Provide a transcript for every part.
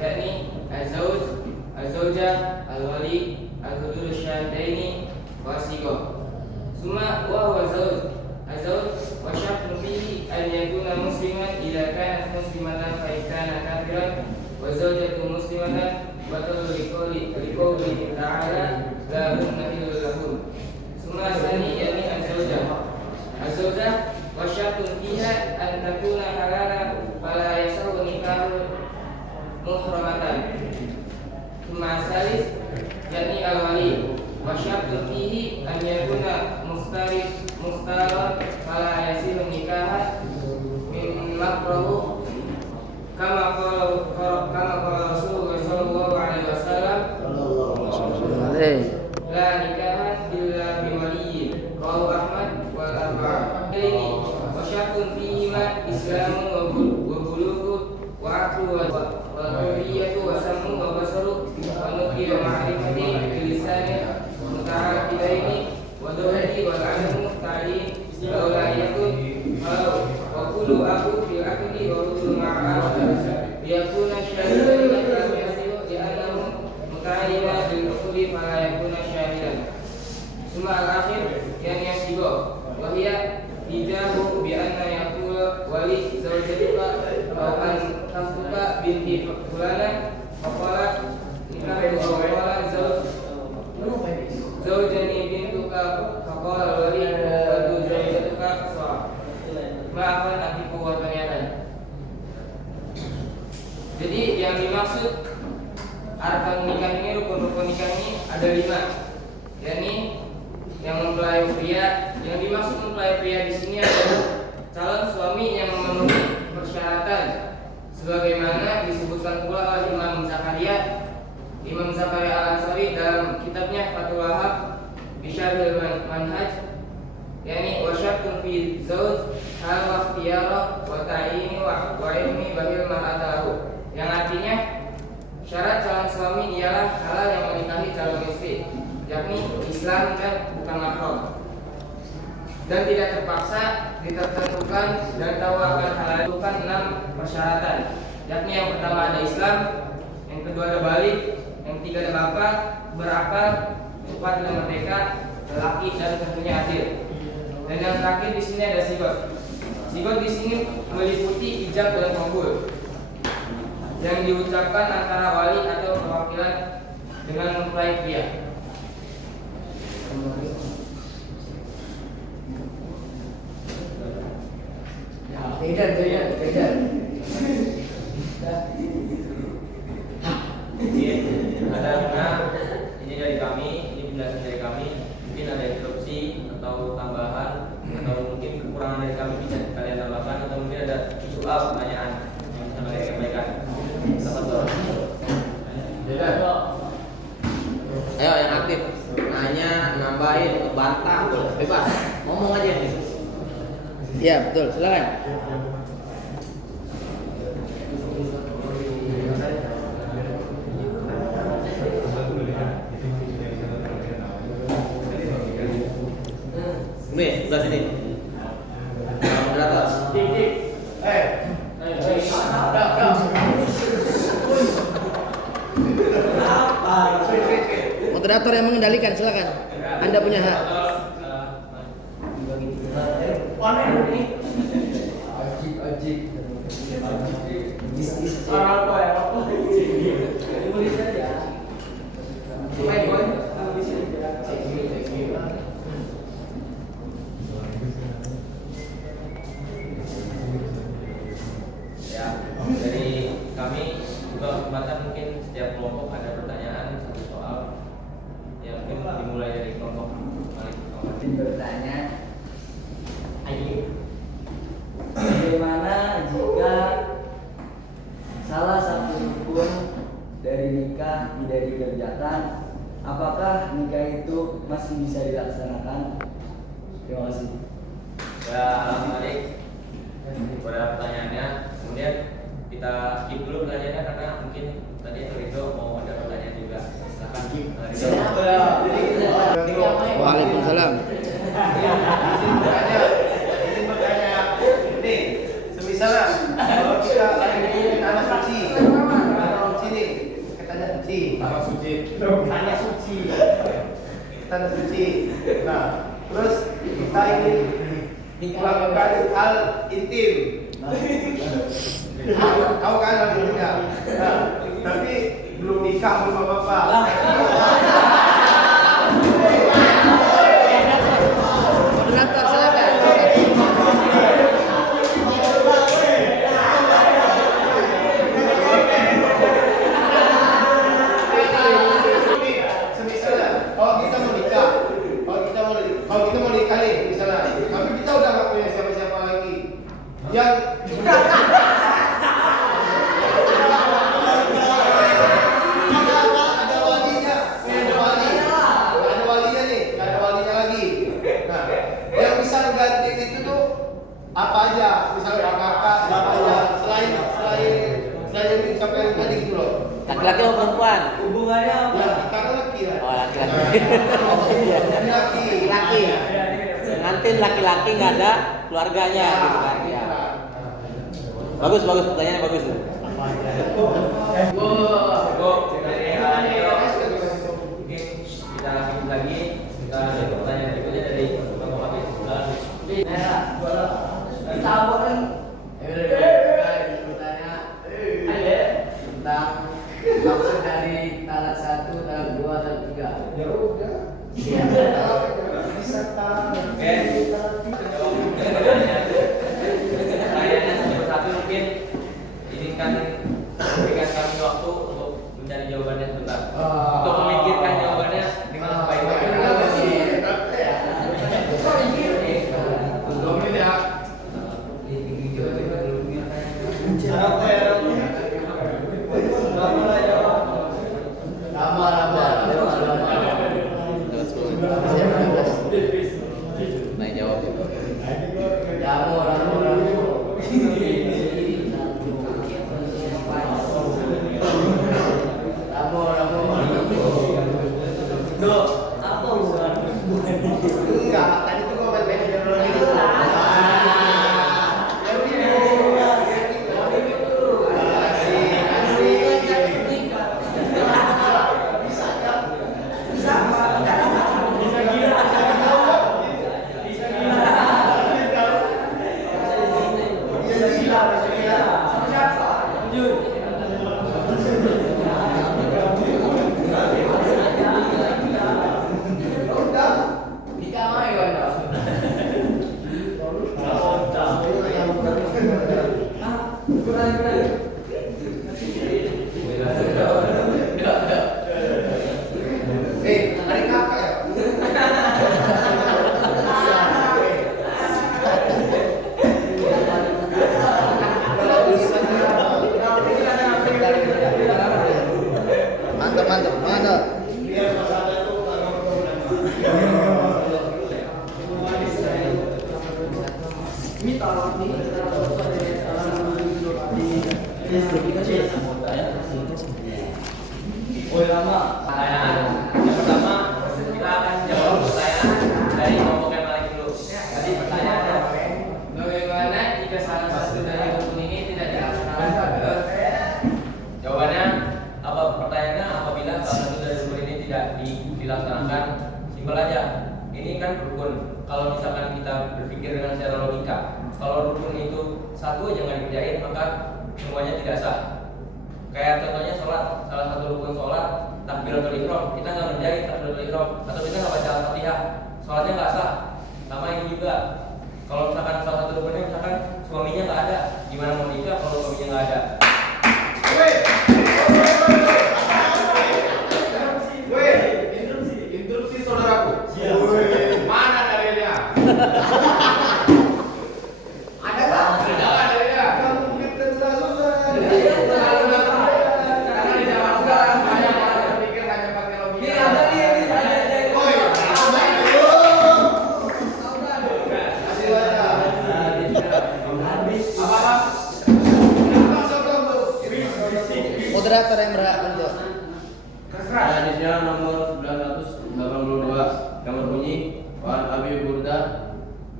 yakni az-zauj, az-zaujah, al-wali, al-hudur syahdaini, wasiqah. Summa wa huwa zauj. Az-zauj wa syartun fihi an yakuna musliman idza kanat muslimatan fa in kana kafiran wa zaujatu muslimatan wa liqawli ta'ala la hunna illa lahun. Summa sani yakni az-zaujah. Az-zaujah wa syartun fiha an takuna halala fala yasahu nikahu muhramatan. Summa salis yakni al-wali wa syartun fihi an yakuna mukhtaran fala yasihu nikahan min makrahu kama qala Rasulullah sallallahu alaihi wasallam la nikahan illa bi waliyyin rawahu Ahmad wal arba'a. Ini wa syartun fihi ma islamu wa bulughu wa aqlu wa hurriyatu wa samu wa basaru wa nutqi wa ma'rifati bil lisani muta'aqidaini wa dawati wal ilmu ta'lim la yakun wa kullu aqu fil aqdi wa kullu ma'a yakuna syahidan lam yasiru li annahu muta'allima bil uqdi fala yakuna syahidan. Summa al-akhir yang yasigo wa hiya ijabu bi anna yaqula wali zawjatuka aw an taftuka binti fulana faqala nikahu wa qala zawjani bintuka faqala wali wa zawjatuka sa ma'afan atiku wa tanyakan. Jadi yang dimaksud arkan nikah ini, rukun-rukun nikah ini ada 5, yakni yang mempelai pria. Yang dimaksud mempelai pria di sini adalah calon suami yang memenuhi persyaratan sebagaimana disebutkan pula oleh Imam Zakaria Al-Ansari dalam kitabnya Fathul Wahhab Bisyarhil Manhaj, yakni wa syartun fi zauj hal wa ikhtiyara wa ta'yini wa ilmi bahil mar'atahu, yang artinya syarat calon suami ialah halal yang menikahi calon istri, yakni Islam dan bukan mahram, dan tidak terpaksa ditentukan dan tahu akan halal. Tentukan 6 persyaratan, yakni yang pertama ada Islam, yang kedua ada balik, yang ketiga ada bapak, berakal, empat ada merdeka, lelaki, dan tentunya adil. Dan yang terakhir di sini ada sigot. Sigot di sini meliputi ijab dan qabul yang diucapkan antara wali atau perwakilan dengan mempelai pria. Beda. Ini dari kami, ini penjelasan dari kami. Mungkin ada interupsi atau tambahan atau mungkin kekurangan dari kami bisa kalian tambahkan, atau mungkin ada soal pertanyaan yang bisa kalian sampaikan. Ayo yang aktif, nanya, nambahin, bantah, bebas, ngomong aja. Ya betul, silakan. Nih, sebelah sini. Moderator. Moderator yang mengendalikan, silakan. Anda punya hak. Dari kami juga kesempatan mungkin setiap kelompok ada pertanyaan, satu soal yang mungkin dimulai dari kelompok bertanya. Bagaimana jika salah satu rukun dari nikah tidak dikerjakan, apakah nikah itu masih bisa dilaksanakan? Terima kasih. Ya, Alhamdulillah pada pertanyaannya. Kemudian kita keep dulu pertanyaannya karena mungkin tadi Ridho mau ada pertanyaan juga. Silakan Ridho. Waalaikumsalam. Ini bertanya, ini semisal kalau kita lagi di tanah suci, tanah suci suci. Tanah suci. Tanah suci. Tanah suci. Nah, terus kita ingin melakukan hal intim. Tahu kan hal intim ya? Nah, tapi belum nikah belum apa-apa. Moderator silakan. Misalnya, kalau kita mau nikah nih, misalnya, tapi kita udah nggak punya siapa-siapa lagi, yang ada walinya, ada walinya nih, nggak ada walinya lagi. Nah, yang bisa mengganti itu tuh apa aja? Misalnya kakak, apa aja? Selain siapa yang tadi gitu loh. Laki-laki atau perempuan? Hubungannya apa? Ya, kita kan laki lah. Oh, laki-laki. Laki. Ngantin laki-laki nggak ada keluarganya gitu kan. Ya. Bagus pertanyaannya bagus. Kita lanjut lagi. Kita ada pertanyaan berikutnya dari Bang Hafiz. Kita apa kan? Tentang maksud dari talak 1, talak 2, talak 3. Ya udah. Iya. Bisa tahu. Oke. Pertanyaannya nomor 1 mungkin izinkan berikan kami waktu untuk mencari jawabannya sebentar. Untuk memikirkan jawabannya dengan sebaik-baiknya. Nah, jawab. Enggak, tadi tuh gua main-main aja dulu nih. Dari kakak ya? Mantap. Pertanyaan yang pertama, kita akan jawab pertanyaan dari kelompok yang paling dulu. Tadi pertanyaannya, bagaimana jika salah satu dari rukun ini tidak dilaksanakan? Jawabannya, pertanyaannya apabila salah satu dari rukun ini tidak dilaksanakan, simpel aja. Ini kan rukun. Kalau misalkan kita berpikir dengan secara logika, kalau rukun itu satu aja nggak dikerjain, maka semuanya tidak sah. Kayak contohnya sholat, salah satu rukun sholat takbiratul ihram, kita nggak ngerjain takbiratul ihram atau kita nggak baca al-fatihah, sholatnya nggak sah. Sama ini juga, kalau misalkan salah satu rukunnya misalkan suaminya nggak ada, gimana mau nikah kalau suaminya nggak ada? Interupsi saudaraku. Mana dalilnya? Ada nggak? Ada dalilnya. Kamu mungkin terlalu Karena di zaman sekarang banyak orang berpikir hanya pakai logika. kasih aja. Apa? Moderator yang berhak untuk. Hadisnya nomor 982 yang berbunyi Wan Abi Burda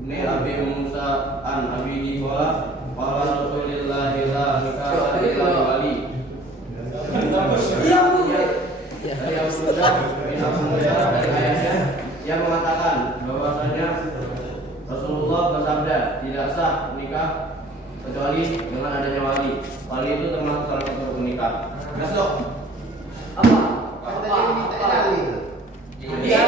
ini Abi Musa an Abi Diqala qala Rasulullah la nikah illa wali. sah nikah kecuali dengan adanya wali. Wali itu termasuk salah satu rukun nikah. Jelas dok. Apa? Kan tadi minta dalil. Ya,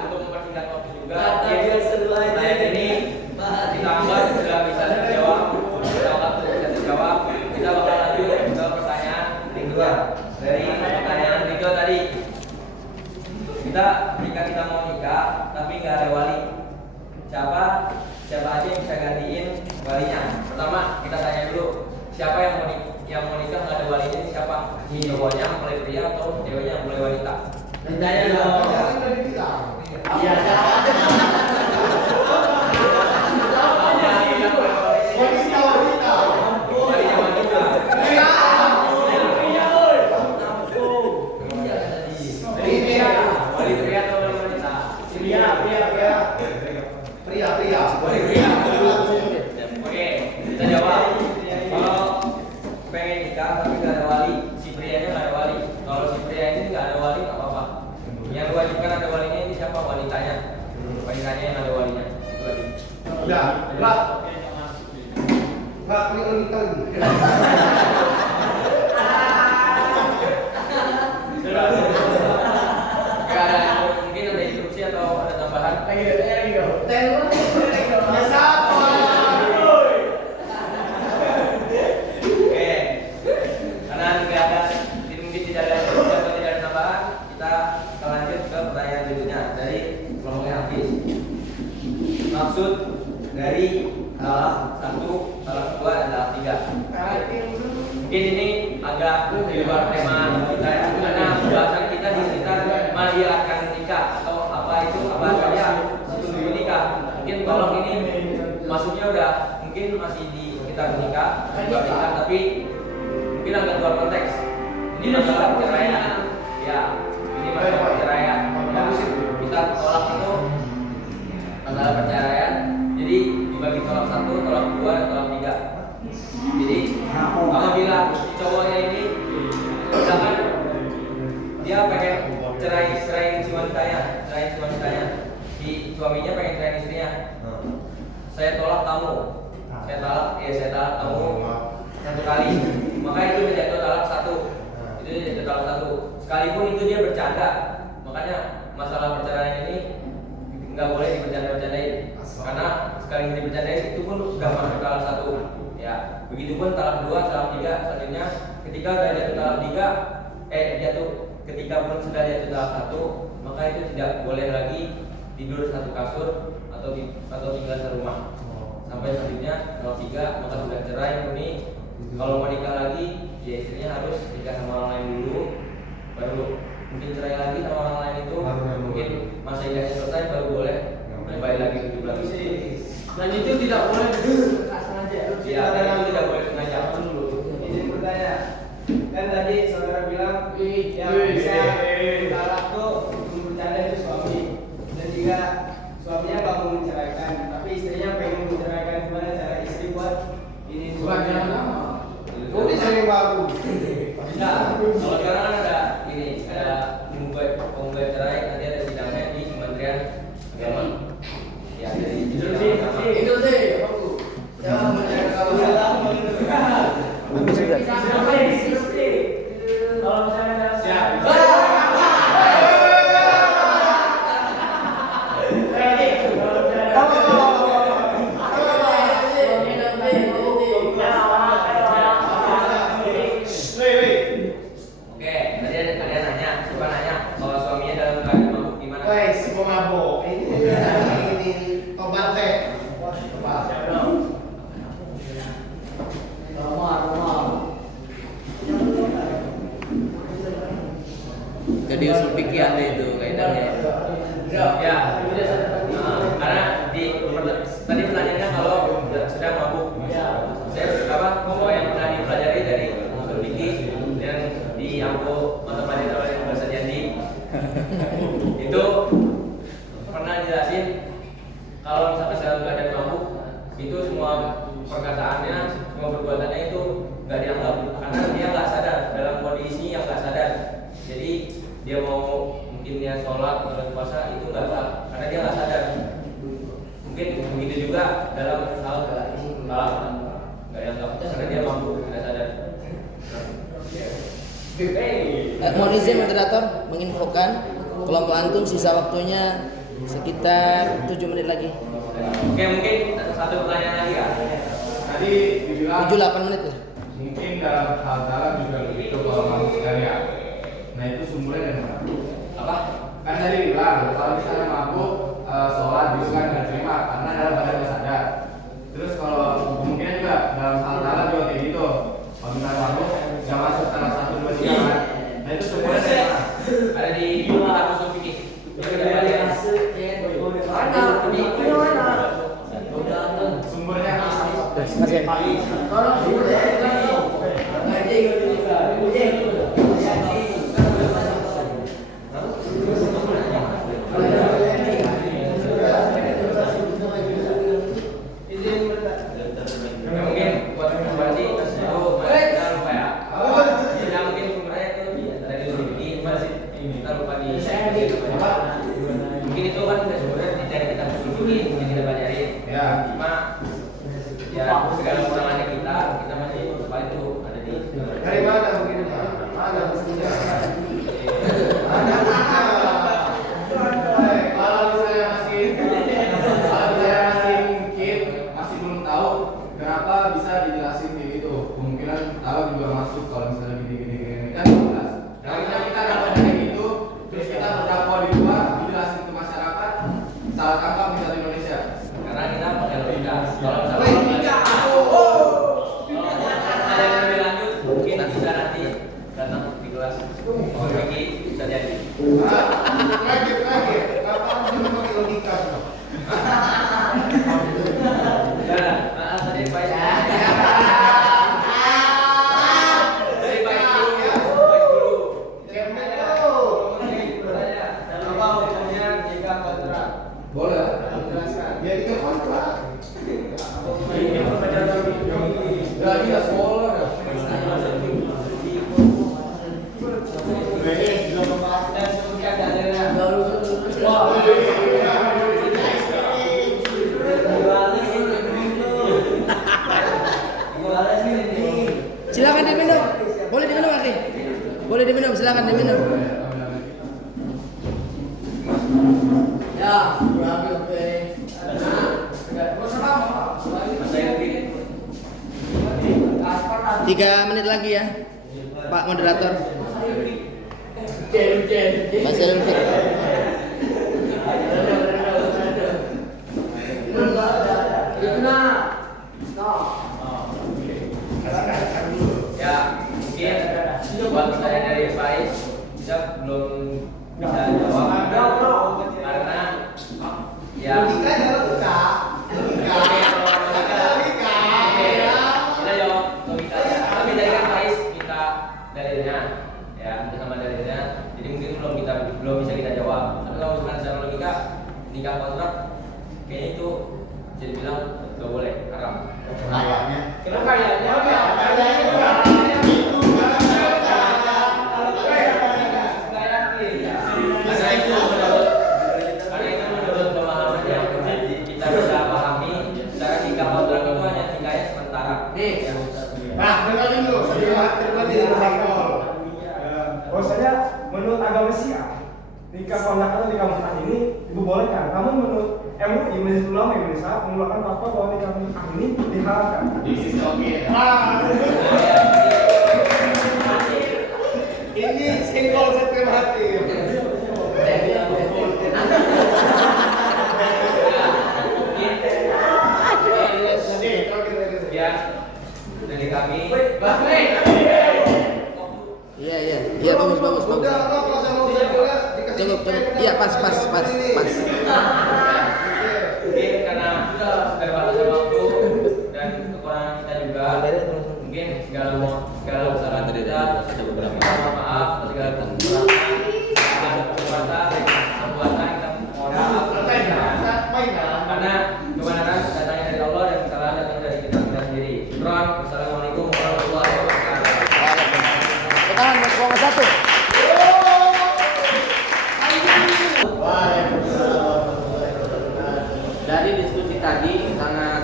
untuk mempersingkat waktu juga, pertanyaan ini kita anggap sudah bisa terjawab. Kita anggap sudah bisa terjawab. Kita bakal lanjut ke pertanyaan kedua. Dari pertanyaan kedua tadi, jika kita mau nikah tapi nggak ada wali, siapa aja yang bisa gantiin walinya? Pertama kita tanya dulu, siapa yang mau nikah nggak ada walinya ini siapa? Cowoknya mulai pria atau ceweknya mulai wanita? Ditanya dong. Kan udah dibilang. Iya. Wanita. Walinya wanita. Wali pria atau wali wanita? Pria. Wali pria. Oke, kita jawab. Kalau pengen nikah tapi nggak ada wali, si prianya nggak ada wali. Kalau si pria ini nggak ada wali nggak apa-apa. Yang diwajibkan ada walinya ini siapa? Wanitanya. Wanitanya yang ada walinya. Itu aja. Udah. Enggak, ini kita lagi. Nggak ada, mungkin ada instruksi atau ada tambahan? Ya siapa? Oke, karena nggak ada, mungkin tidak ada instruksi atau tidak ada tambahan, kita lanjut ke pertanyaan berikutnya dari kelompoknya Hafiz. Maksud dari talak 1, talak 2, dan talak 3. Mungkin ini agak di luar tema kita ya, karena pembahasan kita di sekitar mengiyakan nikah atau apa saja sebelum nikah. Mungkin tolong ini masuknya udah mungkin masih di sekitar nikah, tapi mungkin agak luar konteks. Ini masalah perceraian. Ya, ini masalah perceraian. Ya, kita tolak itu masalah perceraian. Jadi dibagi tolak 1, tolak 2, dan tolak 3. Jadi apabila cowoknya ini misalkan dia pengen cerai si wanitanya, si suaminya pengen cerai istrinya, saya tolak kamu, saya talak kamu 1 kali, maka itu menjadi talak 1, itu menjadi talak 1. Sekalipun itu dia bercanda, makanya masalah perceraian ini nggak boleh dibercanda-bercandain, karena sekali dibercandain itu pun sudah masuk talak 1. Ya, begitupun talak 2, talak 3, selanjutnya ketika sudah jatuh talak 3, ketika pun sudah jatuh talak 1, maka itu tidak boleh lagi tidur satu kasur atau tinggal serumah. Sampai selanjutnya talak 3, maka sudah cerai murni. Kalau mau nikah lagi, ya istrinya harus nikah sama orang lain dulu, baru mungkin cerai lagi sama orang lain itu, mungkin masa idahnya selesai baru boleh kembali lagi hidup lagi. Dan itu tidak boleh sengaja. Ya, dan itu tidak boleh sengaja. Izin bertanya. Kan tadi saudara bilang yang bisa talak tuh bercanda itu suami. Dan jika suaminya nggak mau menceraikan, tapi istrinya pengen menceraikan, gimana cara istri buat ini? Oh, ini yang baru. Bisa. Kalau sekarang kan ada ini, ada penggugat cerai, nanti ada sidangnya di Kementerian Agama. Ya, jadi Itu sih, aku. Jangan menceraikan kamu salah. Bagus juga. Kalau misalnya siap. Oke, tadi ada nanya, coba nanya kalau suaminya dalam keadaan mabuk gimana? Woi, si pemabuk. Ini tobat teh. Tobat. Jadi usul fikih ada itu kaidahnya. Ya, karena tadi pertanyaannya kalau sedang mabuk. Saya yang pernah dipelajari dari usul fikih dan aku mata pelajaran yang bahasa Jadi itu pernah jelasin kalau misalkan dalam keadaan mabuk itu semua perkataannya, semua perbuatannya itu nggak dianggap karena dia nggak sadar dalam kondisi yang nggak sadar. Jadi dia mau mungkin dia sholat atau puasa itu nggak sah karena dia nggak sadar. Mungkin begitu juga dalam hal nggak dianggap karena dia mabuk nggak sadar. Mohon izin moderator menginfokan kelompok antum sisa waktunya sekitar 7 menit lagi. Oke, mungkin satu pertanyaan lagi ya. Tadi dibilang 7-8 menit lah. mungkin dalam hal dalam juga begitu kalau manusia ya. Nah itu sumbernya dari mana? Apa? Kan tadi bilang kalau misalnya mabuk sholat itu kan nggak terima karena dalam badan nggak sadar. Terus kalau kemungkinan juga dalam hal dalam juga kayak gitu. Kalau misalnya mabuk nggak masuk salah 1, 2, 3 kan. Nah itu sumbernya dari mana? Ada di kitab usul fikih. Sumbernya Masih. Mungkin buat berarti itu jangan lupa ya. Jadi mungkin sumbernya itu dari usul fikih masih kita lupa di mungkin itu kan sumbernya dari kitab usul fikih yang kita pelajari. ya. Cuma ya segala kesalahannya kita masih lupa itu ada di Dari mana mungkin? Mana buktinya? Kalau misalnya mungkin masih belum tahu kenapa bisa dijelasin kayak gitu. Kemungkinan tahu juga masuk kalau misalnya gini kan jelas. Karena kita dapat kayak gitu, terus kita berdakwah di luar, dijelasin ke masyarakat, salah tangkap misalnya di Indonesia. karena kita pakai logika. Kalau misalnya ada yang lebih lanjut mungkin bisa nanti datang di kelas fikih bisa jadi. Terakhir, kapan kita pakai logika? Nah, maaf tadi baik. Dari baik dulu ya, baik dulu. Apa hukumnya jika kontrak? Boleh. Jelaskan. Ya itu kontrak. Gak jelas sekolah. Dan sebutkan dalilnya. Silakan diminum. Boleh diminum, Akhi. Boleh diminum, silakan diminum. Ya, berapa oke. Masa yang fikih 3 menit lagi ya, Pak moderator. Masih ada mikir. ya mungkin buat saya dari Faiz bisa belum bisa jawab karena ya Logika ya logika. kita jawab logikanya tapi tadi kan Faiz minta dalilnya ya minta sama dalilnya jadi mungkin belum bisa kita jawab tapi kalau misalkan secara logika nikah kontrak kayaknya itu jadi bilang nggak boleh haram. Kenapa ya? Karena itu menurut pemahaman yang kita bisa pahami secara nikah kontrak itu hanya nikahnya sementara. Nah, dengerin dulu. Bahwasanya menurut agama Syiah nikah kontrak atau nikah mut'ah ini dibolehkan. Namun menurut MUI Majelis Ulama Indonesia mengeluarkan fatwa bahwa nikah mut'ah ini diharamkan. Ini single setting hati. Ya, dari kami. Iya, bagus. Udah, kalau saya mau saya boleh dikasih. Cukup. Iya, pas. Mungkin karena keterbatasan waktu dan kekurangan kita juga, mungkin segala kesalahan kita, mohon maaf. wabarakatuh. Dari diskusi tadi sangat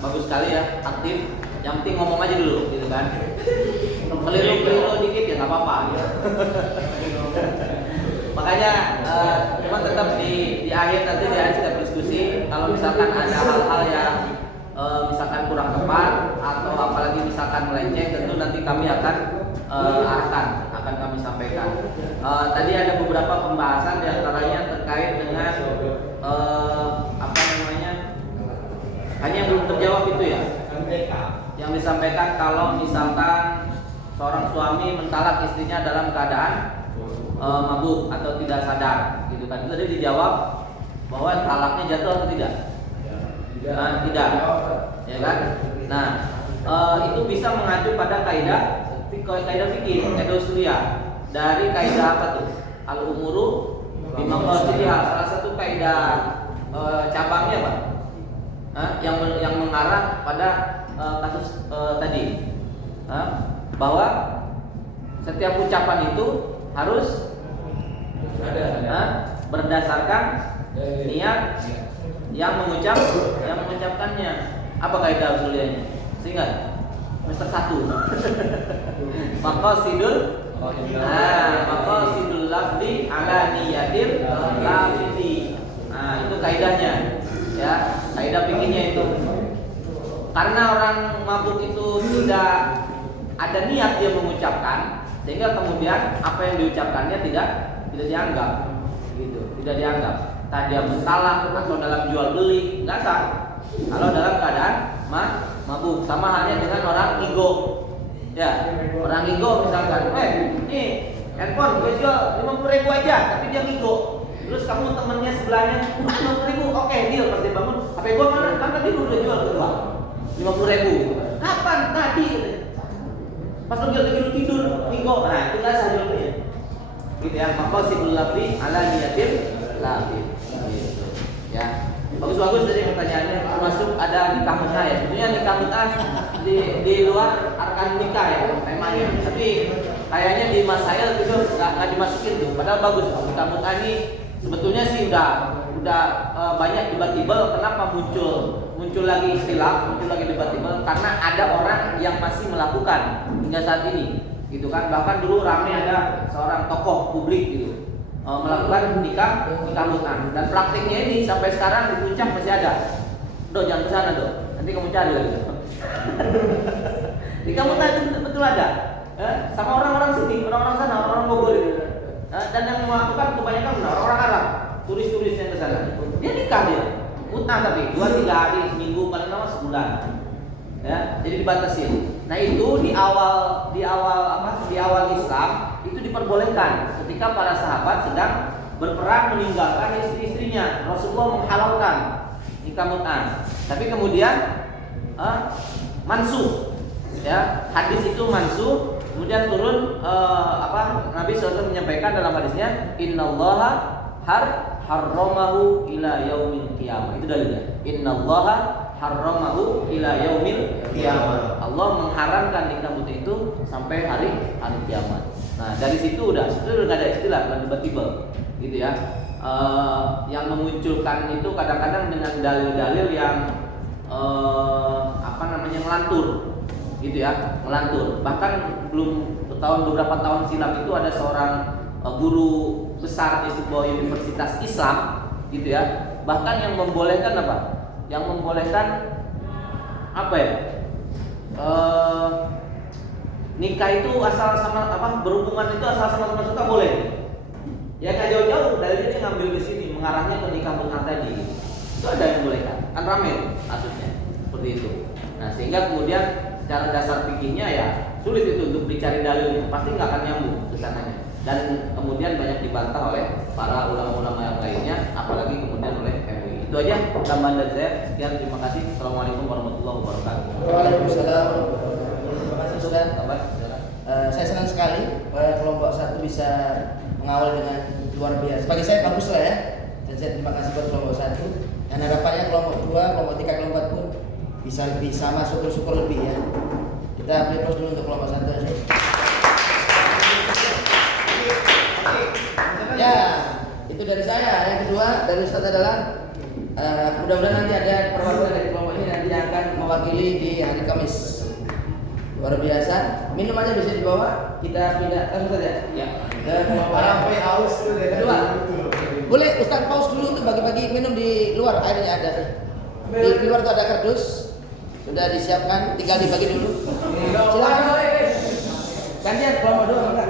bagus sekali ya, aktif. Yang penting ngomong aja dulu, gitu kan. Keliru dikit ya nggak apa-apa. Ya. Makanya cuma tetap di akhir nanti di akhir setiap diskusi, kalau misalkan ada hal-hal yang misalkan kurang tepat atau apalagi misalkan melenceng, tentu nanti kami akan arahkan, akan kami sampaikan. Tadi ada beberapa pembahasan diantaranya terkait dengan apa namanya, hanya yang belum terjawab itu ya, yang disampaikan kalau misalkan seorang suami mentalak istrinya dalam keadaan mabuk atau tidak sadar, gitu kan. Itu tadi dijawab bahwa talaknya jatuh atau tidak? Tidak, ya kan? Nah, itu bisa mengacu pada kaidah fikih, kaidah usuliyah. Dari kaidah apa tuh? Al-umuru bimaqasidiha. Salah satu kaidah cabangnya apa? Yang mengarah pada kasus tadi, bahwa setiap ucapan itu harus berdasarkan niat yang mengucapkannya. Apa kaidah usuliyahnya? Seingat semester 1. Maqasidul lafzi ala niyatil lafzi. Itu kaidahnya. Ya, kaidah fikihnya itu. Karena orang mabuk itu tidak ada niat dia mengucapkan, sehingga kemudian apa yang diucapkannya tidak dianggap, gitu, tidak dianggap. Tadi dia mentalak atau dalam jual beli nggak sah. Kalau dalam keadaan mabuk, sama halnya dengan orang ego. Ya, orang ego misalkan, nih handphone gue jual 50.000 aja, tapi dia ego. Terus kamu temennya sebelahnya 50.000, oke deal. Pas dia bangun, HP gue mana? Kan tadi lu udah jual kedua 50.000. Kapan? Tadi. Pas lu tidur ego, nah itu nggak sah jualnya. Gitu ya, maqasidul lafzi ala niyatil lafzi. Ya, bagus-bagus dari pertanyaannya. Termasuk ada nikah mut'ah ya. Sebetulnya nikah mut'ah di luar arkan nikah ya temanya. Tapi kayaknya di masail itu nggak dimasukin tuh. Padahal bagus. Nikah mut'ah ini sebetulnya sih udah banyak debatable. Kenapa muncul lagi istilah, muncul lagi debatable? Karena ada orang yang masih melakukan hingga saat ini, gitu kan. Bahkan dulu ramai ada seorang tokoh publik gitu melakukan nikah mut'ah, dan praktiknya ini sampai sekarang di puncak masih ada. Jangan ke sana nanti kamu cari lagi. Nikah mut'ah itu betul ada, sama orang-orang sini, orang-orang sana, orang-orang Bogor itu. Dan yang melakukan kebanyakan orang-orang Arab, turis-turis yang ke sana. Dia nikah dia mut'ah, tapi 2-3 hari, seminggu, paling lama sebulan. Ya, jadi dibatasi. Nah itu di awal Islam itu diperbolehkan ketika para sahabat sedang berperang meninggalkan istri-istrinya. Rasulullah menghalalkan nikah mut'ah. Tapi kemudian mansuh, ya, hadis itu mansuh. Kemudian turun Nabi SAW menyampaikan dalam hadisnya, innallaha harramahu ila yaumil qiyamah. Itu dalilnya. Innallaha harramahu ila yaumil qiyamah. Allah mengharamkan nikah mut'ah itu sampai hari kiamat. Nah, dari situ udah nggak ada istilah, bukan debatable, gitu ya. Yang memunculkan itu kadang-kadang dengan dalil-dalil yang ngelantur, gitu ya, ngelantur. Bahkan beberapa tahun silam itu ada seorang guru besar di sebuah universitas Islam, gitu ya. Bahkan yang membolehkan apa? Yang membolehkan nikah itu asal sama berhubungan itu asal sama suka boleh. Ya nggak jauh-jauh, dalilnya dia ngambil di sini, mengarahnya ke nikah mut'ah tadi. Itu ada yang bolehkan, kan ramai kasusnya seperti itu. Nah sehingga kemudian secara dasar fikihnya ya sulit itu untuk dicari dalilnya, pasti nggak akan nyambung ke sananya. Dan kemudian banyak dibantah oleh para ulama-ulama yang lainnya, apalagi kemudian oleh MUI. Itu aja tambahan dari saya. Sekian, terima kasih. Assalamualaikum warahmatullahi wabarakatuh. Waalaikumsalam. Terima kasih Ustaz. Saya senang sekali kelompok 1 bisa mengawal dengan luar biasa. Bagi saya bagus lah ya. Dan saya terima kasih buat kelompok 1. Dan harapannya kelompok 2, kelompok 3, kelompok 4 pun bisa lebih sama, syukur-syukur lebih ya. Kita beri aplaus dulu untuk kelompok 1 aja. Itu dari saya. Yang kedua dari Ustaz adalah mudah-mudahan nanti ada perwakilan dari kelompok ini nanti yang akan mewakili di hari Kamis. Luar biasa. Minumannya bisa dibawa. Kita pindahkan Ustaz ya. Ya. Ke kelompok yang Sampai haus tuh dari kedua. Boleh Ustaz pause dulu untuk bagi-bagi minum di luar, airnya ada. Di luar tuh ada kardus. Sudah disiapkan, tinggal dibagi dulu. Silakan. Gantian kelompok dua enggak?